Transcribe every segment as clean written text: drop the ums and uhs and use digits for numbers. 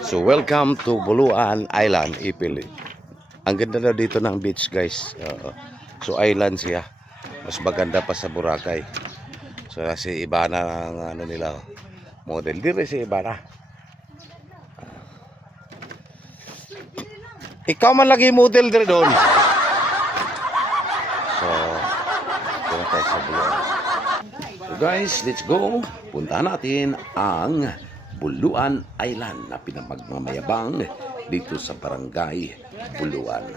So welcome to Buluan Island, Ipil. Ang ganda na dito ng beach, guys. So island siya. Mas maganda pa sa Boracay. So si Ibana ang ano nila, model din si Ibana. Ikaw man lagi model din doon. So punta sa Buluan. So guys, let's go. Punta natin ang Buluan Island na pinamagmamayabang dito sa Barangay Buluan.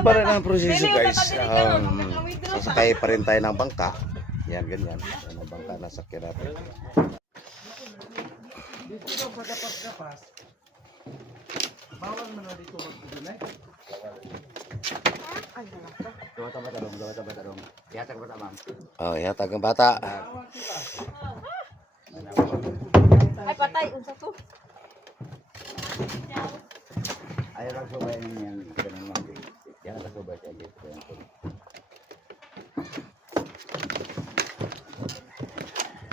Pa rin ang proseso, guys. Sasakay pa rin tayo ng bangka. Yan, ganyan. Ang bangka na sakyan natin. Dito sa kapas-kapas, bawal mo na dito mag-gulay. Gawa-gawa-tarong. Ihatag bata, ma'am. Oh, yatag ang bata. Ay, patay. Unsa to? Ayaw lang subay niyan. Ganun, ma'am. Yan ang subay siya.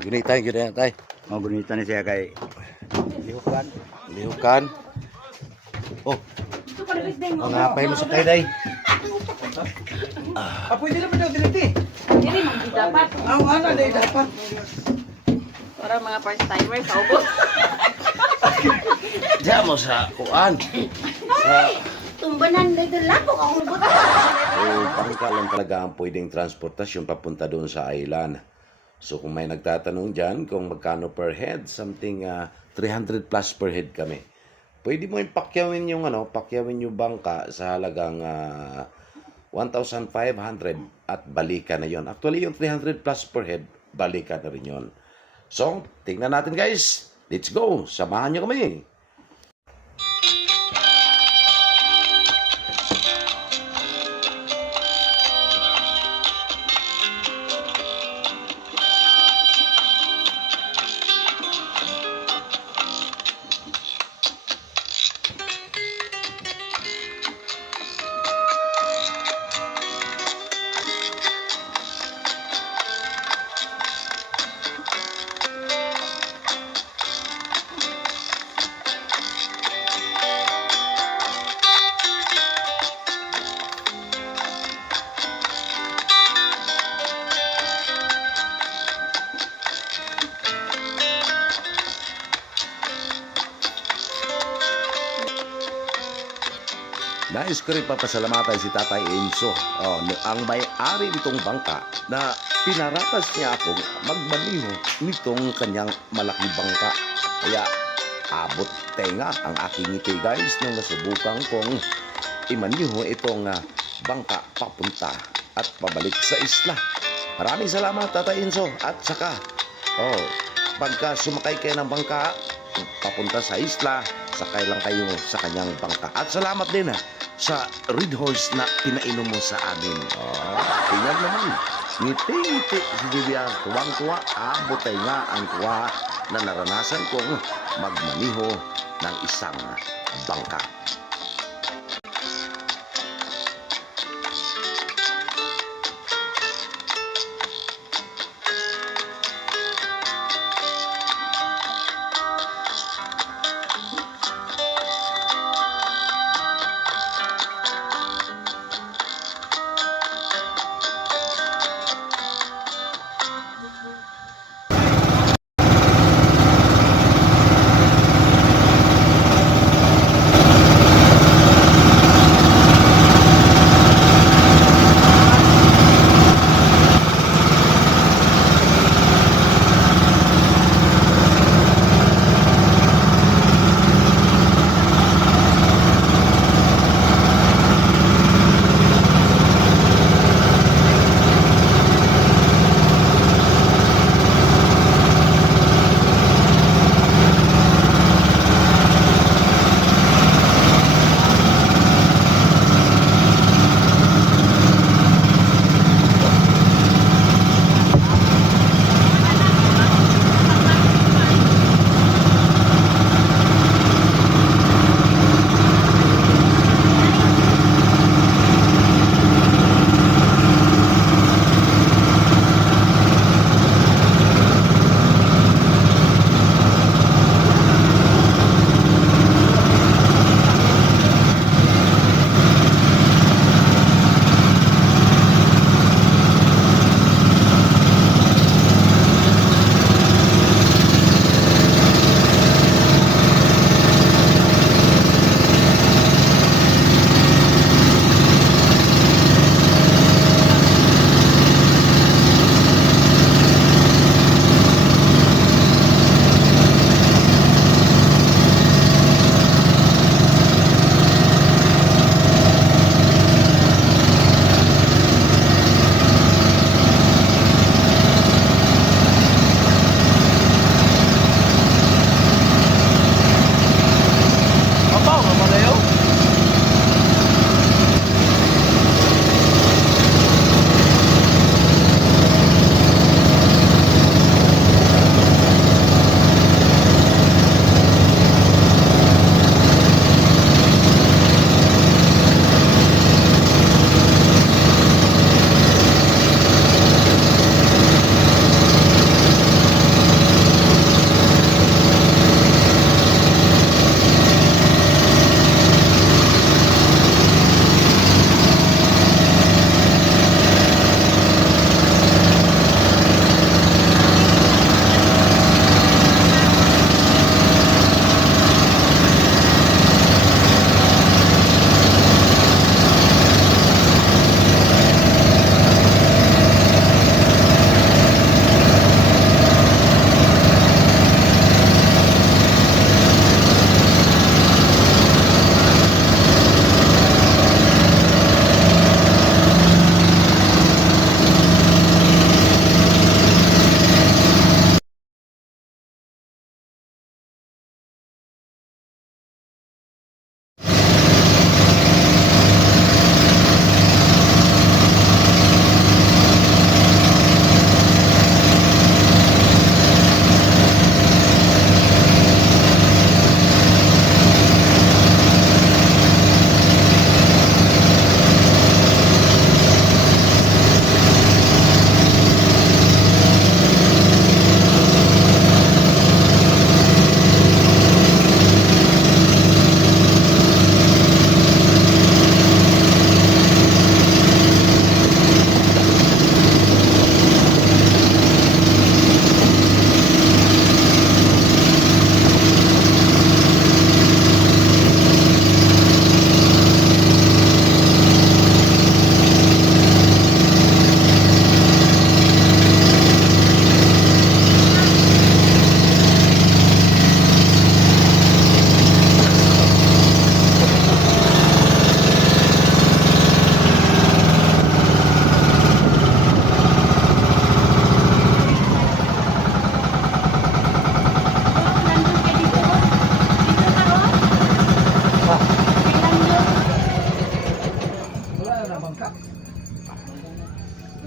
Gunitay, gunitay. Mga gunita ni siya kay Lihukan. Lihukan. Oh, ang ngapay mo sa kayday. Pwede naman daw ganito eh. Dili man gid dapat. Ano na dapat. Para mga first timer sa ubos. Diyan mo sa kuan. Sa Tumbanan dito labok ang ubos. bangka lang talaga ang pwedeng transportasyon papunta doon sa island. So kung may nagtatanong dyan kung magkano per head, something 300 plus per head kami. Pwede mo yung pakyawin yung bangka sa halagang 1,500 at balikan na yon. Actually yung 300 plus per head, balikan na rin yon. So, tingnan natin, guys. Let's go. Samahan nyo kami. Nais ko rin papasalamatan si Tatay Enzo, ang may-ari nitong bangka na pinaratas niya akong magmaniho nitong kanyang malaking bangka. Kaya abot tenga ang aking ngiti, guys, nung nasubukan kong imaniho itong bangka papunta at pabalik sa isla. Maraming salamat, Tatay Enzo. At saka, pagka sumakay kayo ng bangka papunta sa isla, sakay lang kayo sa kanyang bangka. At salamat din sa Red Horse na pinainom mo sa amin. Tingnan naman. Ngiti-ngiti si Divya. Tuwang-tuwa. Abotay nga ang tuwa na naranasan kong magmaniho ng isang bangka.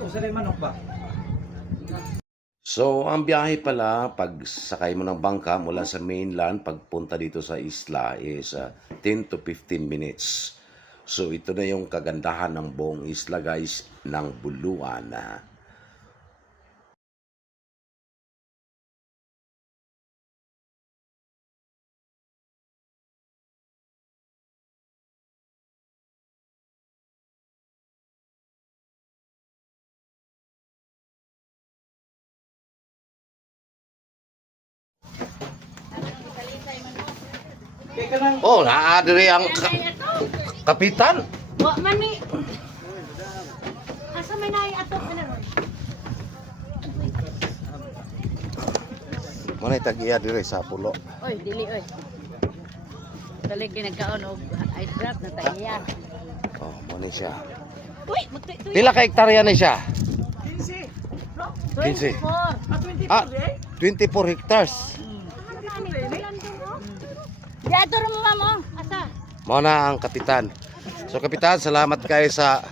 Ito, sa manok ba? So, ang biyahe pala, pag sakay mo ng bangka mula sa mainland, pagpunta dito sa isla is 10 to 15 minutes. So, ito na yung kagandahan ng buong isla, guys, ng Buluan. Kaya ka lang. Oh, naadiri ang kapitan. Wa man ni. Asa may naay atok na ron? Manay tag-iya diri sa pulo. Oy, dili oy. Dali ginagkaon og ice drop na tagiya. Oh, muna siya. Uy, magtuy-tuy. Pila ka hektarya ni siya? 15. 15. 24. Ah, 20 Ah, 24 hectares. Di ato mo mamo. Asa? Muna ang kapitan. So, kapitan, salamat kayo sa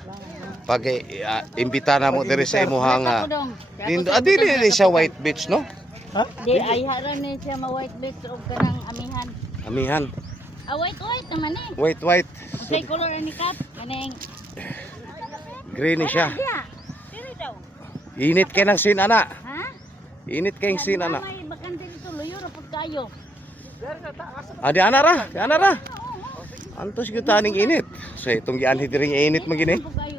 pag-imbita na mo diri sa imuhang dili siya White Beach, no? Ha? Di ay haran ni siya ma white beach og kanang amihan. Amihan. Ah, white naman eh. White. Say color ni kap kanang Green siya. Diya. Dili daw. Init kay ng sin, ana. Ha? Init kay ng sin, ana. May bakante dito luyo ra pud kayo. Di ana ra. Antos gyud taning init. So, itong gianhi diri nga init magini. Pud kayo.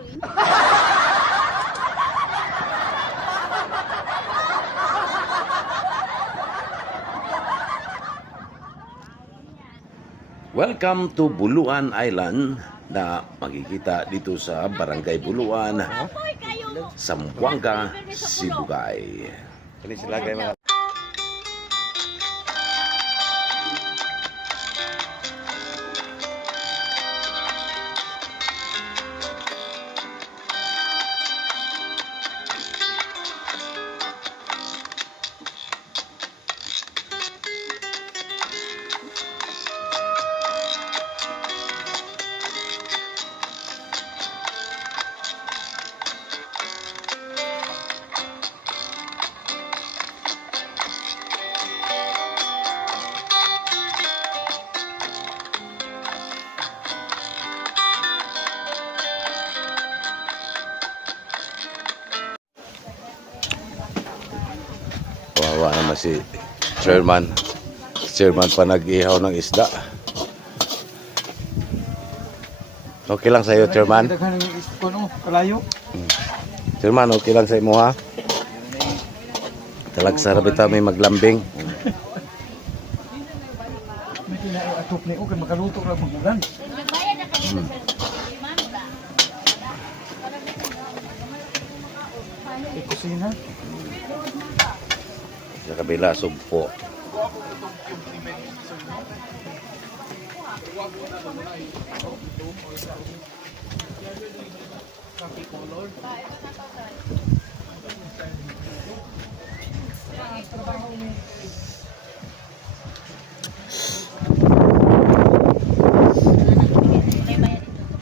Welcome to Buluan Island na makikita dito sa Barangay Buluan, Apoy kayo. Zamboanga, Sibugay. Kani sila kay mga kawawa naman si Chairman. Chairman pa nag-ihaw ng isda. Okay lang sa'yo, Chairman? Daghan ng kuno, kalayo. Chairman, okay lang sa imo, ha? Talagsara bitaw may maglambing. May kinaay atop ni og makaluto ra magulan. Nagbayad na kami sa Manda. Kusina. Sa kabila, sugpo.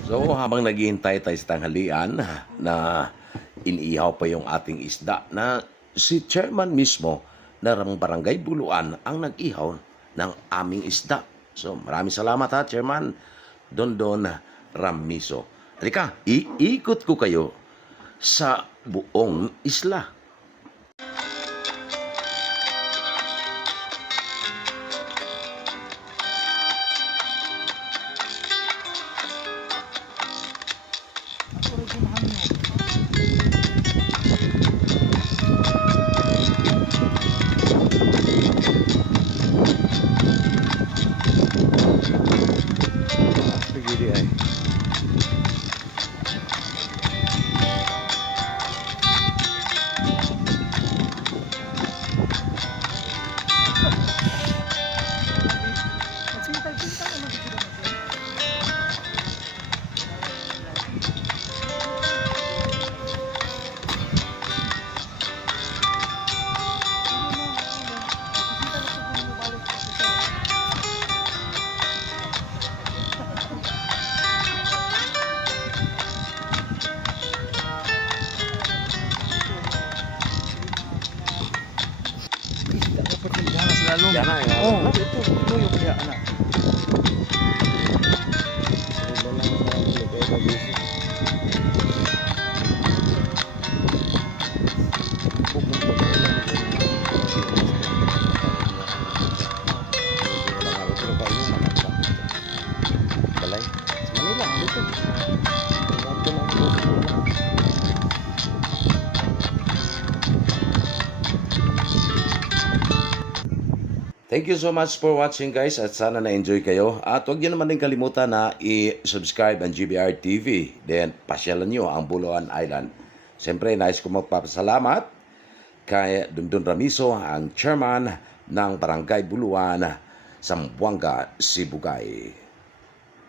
So, habang naghihintay tayo sa tanghalian na iniihaw pa yung ating isda na si Chairman mismo na Barangay Buluan ang nag-ihaw ng aming isda. So, maraming salamat ha, Chairman Dondon Ramiso. Halika, iikot ko kayo sa buong isla. Sige ay. Oh, ito yung kaya anak. Balay. Sa Manila, dito. Thank you so much for watching guys at sana na-enjoy kayo. At huwag niyo naman din kalimutan na i-subscribe ang GBR TV. Then pasyalan niyo ang Buluan Island. Siyempre, nais ko magpapasalamat kay Dundun Ramiso, ang chairman ng Barangay Buluan, Zamboanga, Sibugay.